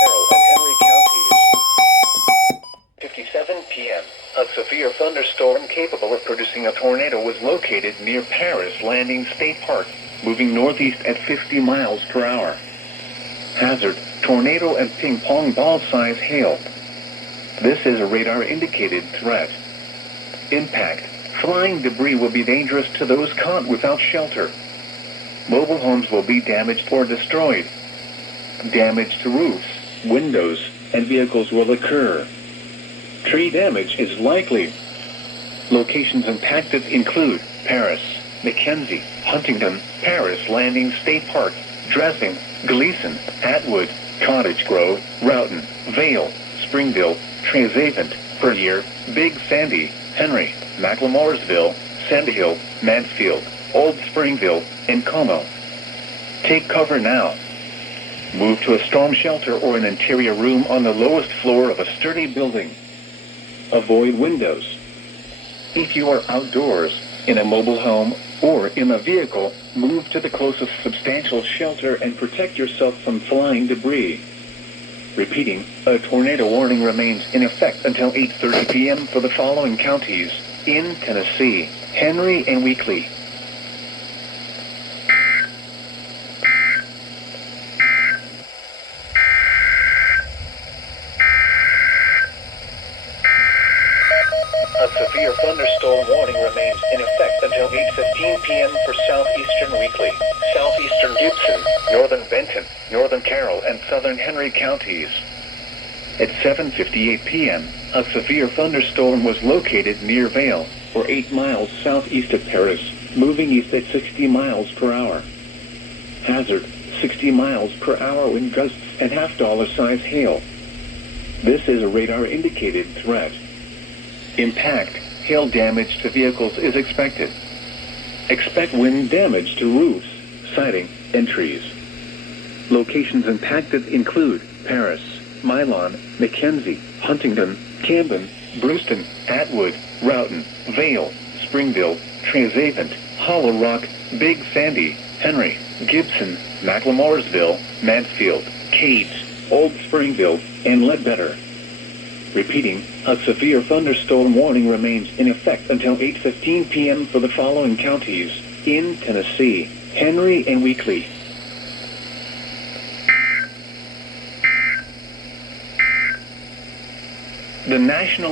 Carroll and Henry counties. 57 p.m. A severe thunderstorm capable of producing a tornado was located near Paris Landing State Park, moving northeast at 50 miles per hour. Hazard: tornado and ping pong ball size hail. This is a radar indicated threat. Impact: flying debris will be dangerous to those caught without shelter. Mobile homes will be damaged or destroyed. Damage to roofs, windows, and vehicles will occur. Tree damage is likely. Locations impacted include Paris, Mackenzie, Huntington, Paris Landing State Park, Dressing, Gleason, Atwood, Cottage Grove, Roughton, Vale, Springville, Treasavant, Perrier, Big Sandy, Henry, McLemoresville, Sandy Hill, Mansfield, Old Springville, and Como. Take cover now. Move to a storm shelter or an interior room on the lowest floor of a sturdy building. Avoid windows. If you are outdoors, in a mobile home, or in a vehicle, move to the closest substantial shelter and protect yourself from flying debris. Repeating, a tornado warning remains in effect until 8:30 p.m. for the following counties in Tennessee: Henry and Weakley. A severe thunderstorm warning remains in effect until 8:15 p.m. for southeastern Weakley, southeastern Gibson, northern Benton, northern Carroll, and southern Henry counties. At 7:58 p.m., a severe thunderstorm was located near Vale, or 8 miles southeast of Paris, moving east at 60 miles per hour. Hazard: 60 miles per hour wind gusts and half-dollar size hail. This is a radar indicated threat. Impact: hail damage to vehicles is expected. Expect wind damage to roofs, siding, and trees. Locations impacted include Paris, Milan, Mackenzie, Huntington, Camden, Brewston, Atwood, Roughton, Vale, Springville, Treasavant, Hollow Rock, Big Sandy, Henry, Gibson, McLemoresville, Mansfield, Cades, Old Springville, and Ledbetter. Repeating, a severe thunderstorm warning remains in effect until 8:15 p.m. for the following counties in Tennessee: Henry and Weakley. The National